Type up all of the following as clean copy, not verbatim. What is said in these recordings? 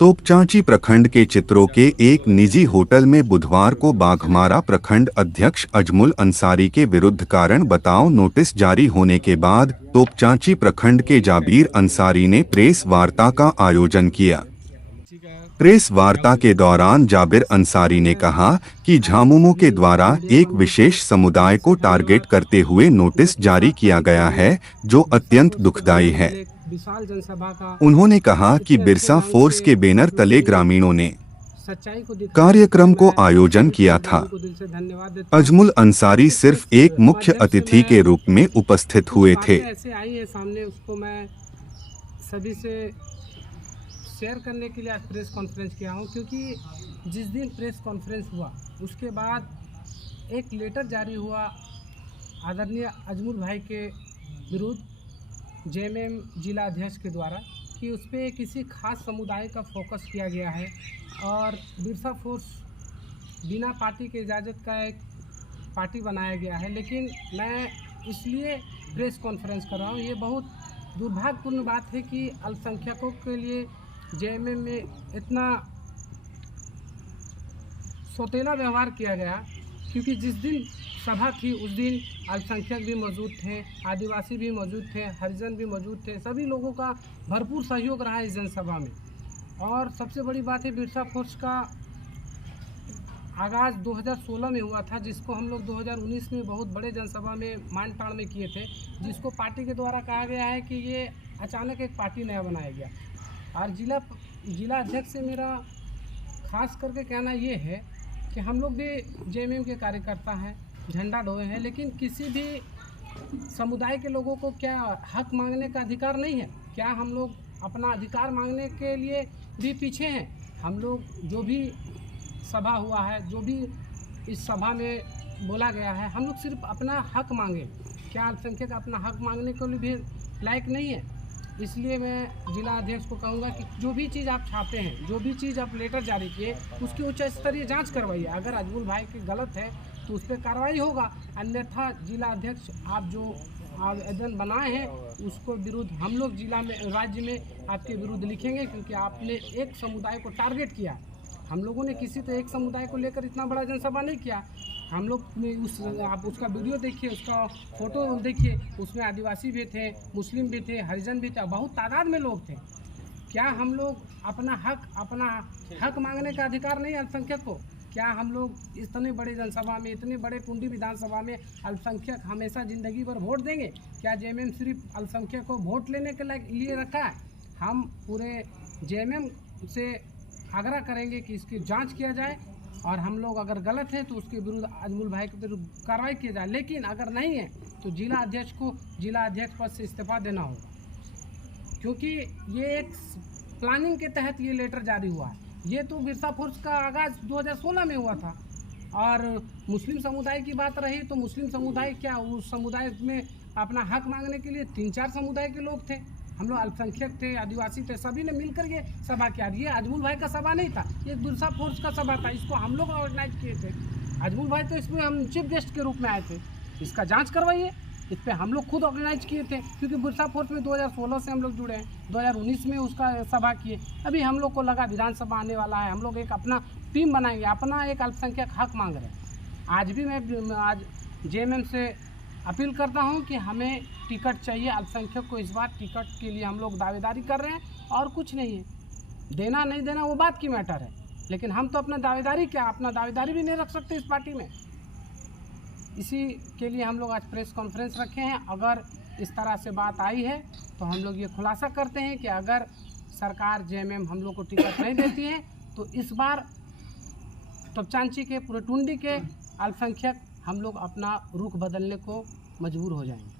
तोपचांची प्रखंड के चित्रों के एक निजी होटल में बुधवार को बाघमारा प्रखंड अध्यक्ष अजमुल अंसारी के विरुद्ध कारण बताओ नोटिस जारी होने के बाद तोपचांची प्रखंड के जाबीर अंसारी ने प्रेस वार्ता का आयोजन किया। प्रेस वार्ता के दौरान जाबिर अंसारी ने कहा कि झामुमो के द्वारा एक विशेष समुदाय को टारगेट करते हुए नोटिस जारी किया गया है, जो अत्यंत दुखदायी है। उन्होंने कहा कि बिरसा फोर्स के बैनर तले ग्रामीणों ने कार्यक्रम को आयोजन किया था। अजमुल अंसारी सिर्फ एक मुख्य अतिथि के रूप में उपस्थित हुए थे। सभी से शेयर करने के लिए आज प्रेस कॉन्फ्रेंस किया हूँ, क्योंकि जिस दिन प्रेस कॉन्फ्रेंस हुआ उसके बाद एक लेटर जारी हुआ आदरणीय अजमुल भाई के विरुद्ध जेएमएम जिला अध्यक्ष के द्वारा कि उस पर किसी खास समुदाय का फोकस किया गया है और बिरसा फोर्स बिना पार्टी के इजाज़त का एक पार्टी बनाया गया है। लेकिन मैं इसलिए प्रेस कॉन्फ्रेंस कर रहा हूँ, ये बहुत दुर्भाग्यपूर्ण बात है कि अल्पसंख्यकों के लिए जेएमएम में इतना सौतेला व्यवहार किया गया, क्योंकि जिस दिन सभा थी उस दिन अल्पसंख्यक भी मौजूद थे, आदिवासी भी मौजूद थे, हरिजन भी मौजूद थे। सभी लोगों का भरपूर सहयोग रहा इस जनसभा में। और सबसे बड़ी बात है, बिरसा फोर्स का आगाज़ 2016 में हुआ था, जिसको हम लोग 2019 में बहुत बड़े जनसभा में मानताड़ में किए थे, जिसको पार्टी के द्वारा कहा गया है कि ये अचानक एक पार्टी नया बनाया गया। और जिला अध्यक्ष से मेरा खास करके कहना ये है कि हम लोग भी जेएमएम के कार्यकर्ता हैं, झंडा ढोए हैं, लेकिन किसी भी समुदाय के लोगों को क्या हक मांगने का अधिकार नहीं है? क्या हम लोग अपना अधिकार मांगने के लिए भी पीछे हैं? हम लोग जो भी सभा हुआ है, जो भी इस सभा में बोला गया है, हम लोग सिर्फ अपना हक मांगे। क्या अल्पसंख्यक अपना हक मांगने के लिए भी लायक नहीं है? इसलिए मैं जिला अध्यक्ष को कहूँगा कि जो भी चीज़ आप छापे हैं, जो भी चीज़ आप लेटर जारी किए, उसकी उच्च स्तरीय जांच करवाइए। अगर अजमुल भाई की गलत है तो उस पर कार्रवाई होगा, अन्यथा जिला अध्यक्ष आप जो आवेदन बनाए हैं उसको विरुद्ध हम लोग जिला में, राज्य में आपके विरुद्ध लिखेंगे, क्योंकि आपने एक समुदाय को टारगेट किया। हम लोगों ने किसी तो एक समुदाय को लेकर इतना बड़ा जनसभा नहीं किया। हम लोग ने आप उसका वीडियो देखिए, उसका फ़ोटो देखिए, उसमें आदिवासी भी थे, मुस्लिम भी थे, हरिजन भी थे, बहुत तादाद में लोग थे। क्या हम लोग अपना हक मांगने का अधिकार नहीं अल्पसंख्यक को? क्या हम लोग इतने बड़े जनसभा में, इतने बड़े टुंडी विधानसभा में अल्पसंख्यक हमेशा ज़िंदगी भर वोट देंगे? क्या जेएमएम सिर्फ अल्पसंख्यक को वोट लेने के लिए रखा है? हम पूरे जेएमएम से आग्रह करेंगे कि इसकी जांच किया जाए, और हम लोग अगर गलत है तो उसके विरुद्ध अजमुल भाई के विरुद्ध कार्रवाई की जाए। लेकिन अगर नहीं है तो जिला अध्यक्ष को जिला अध्यक्ष पद से इस्तीफा देना होगा, क्योंकि ये एक प्लानिंग के तहत ये लेटर जारी हुआ है। ये तो बिरसा फोर्स का आगाज़ 2016 में हुआ था। और मुस्लिम समुदाय की बात रही तो मुस्लिम समुदाय क्या, उस समुदाय में अपना हक मांगने के लिए 3-4 समुदाय के लोग थे। हम लोग अल्पसंख्यक थे, आदिवासी थे, सभी ने मिलकर ये सभा किया। ये अजमुल भाई का सभा नहीं था, ये बिरसा फोर्स का सभा था। इसको हम लोग ऑर्गेनाइज किए थे। अजमुल भाई तो इसमें हम चीफ गेस्ट के रूप में आए थे। इसका जांच करवाइए। इस पर हम लोग खुद ऑर्गेनाइज किए थे, क्योंकि बिरसा फोर्स में 2016 से हम लोग जुड़े हैं, 2019 में उसका सभा किए। अभी हम लोग को लगा विधानसभा आने वाला है, हम लोग एक अपना टीम बनाएंगे, अपना एक अल्पसंख्यक हक मांग रहे हैं। आज भी मैं आज जेएमएम से अपील करता हूं कि हमें टिकट चाहिए। अल्पसंख्यक को इस बार टिकट के लिए हम लोग दावेदारी कर रहे हैं और कुछ नहीं है। देना नहीं देना वो बात की मैटर है, लेकिन हम तो अपना दावेदारी अपना दावेदारी भी नहीं रख सकते इस पार्टी में। इसी के लिए हम लोग आज प्रेस कॉन्फ्रेंस रखे हैं। अगर इस तरह से बात आई है तो हम लोग ये खुलासा करते हैं कि अगर सरकार जेएमएम हम लोग को टिकट नहीं देती है तो इस बार तोपचांची के पूरे टुंडी के अल्पसंख्यक हम लोग अपना रुख बदलने को मजबूर हो जाएंगे।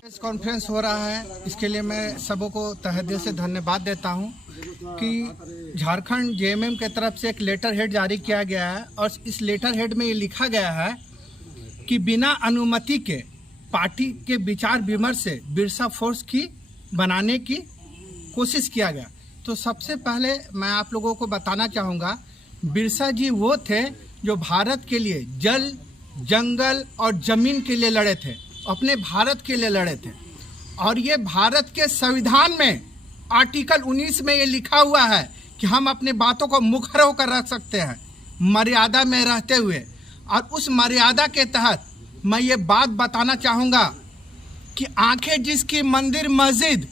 प्रेस कॉन्फ्रेंस हो रहा है, इसके लिए मैं सबों को तहे दिल से धन्यवाद देता हूं कि झारखंड जेएमएम के तरफ से एक लेटर हेड जारी किया गया है, और इस लेटर हेड में ये लिखा गया है कि बिना अनुमति के पार्टी के विचार विमर्श से बिरसा फोर्स की बनाने की कोशिश किया गया। तो सबसे पहले मैं आप लोगों को बताना चाहूँगा, बिरसा जी वो थे जो भारत के लिए जल, जंगल और ज़मीन के लिए लड़े थे, अपने भारत के लिए लड़े थे। और ये भारत के संविधान में आर्टिकल 19 में ये लिखा हुआ है कि हम अपनी बातों को मुखर होकर रख सकते हैं मर्यादा में रहते हुए, और उस मर्यादा के तहत मैं ये बात बताना चाहूँगा कि आंखें जिसकी मंदिर मस्जिद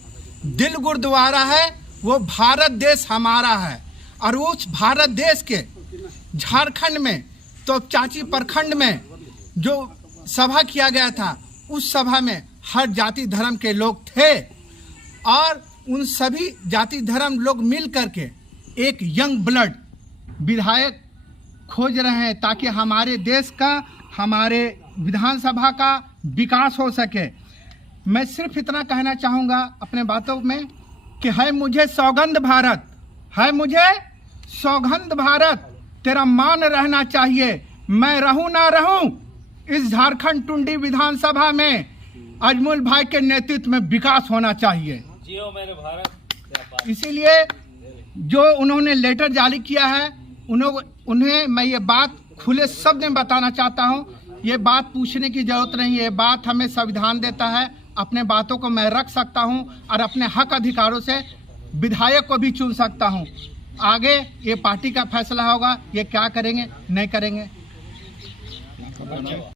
दिल गुरुद्वारा है, वो भारत देश हमारा है। और उस भारत देश के झारखंड में तो चाची प्रखंड में जो सभा किया गया था, उस सभा में हर जाति धर्म के लोग थे, और उन सभी जाति धर्म लोग मिल करके एक यंग ब्लड विधायक खोज रहे हैं ताकि हमारे देश का, हमारे विधानसभा का विकास हो सके। मैं सिर्फ इतना कहना चाहूँगा अपने बातों में कि है मुझे सौगंध भारत, है मुझे सौगंध भारत, तेरा मान रहना चाहिए, मैं रहूं ना रहूं, इस झारखंड टुंडी विधानसभा में अजमुल भाई के नेतृत्व में विकास होना चाहिए। जियो मेरे भारत। इसीलिए जो उन्होंने लेटर जारी किया है, उन्हें मैं ये बात खुले शब्द में बताना चाहता हूँ। ये बात पूछने की जरूरत नहीं है, ये बात हमें संविधान देता है, अपने बातों को मैं रख सकता हूँ और अपने हक अधिकारों से विधायक को भी चुन सकता हूँ। आगे ये पार्टी का फैसला होगा, ये क्या करेंगे नहीं करेंगे।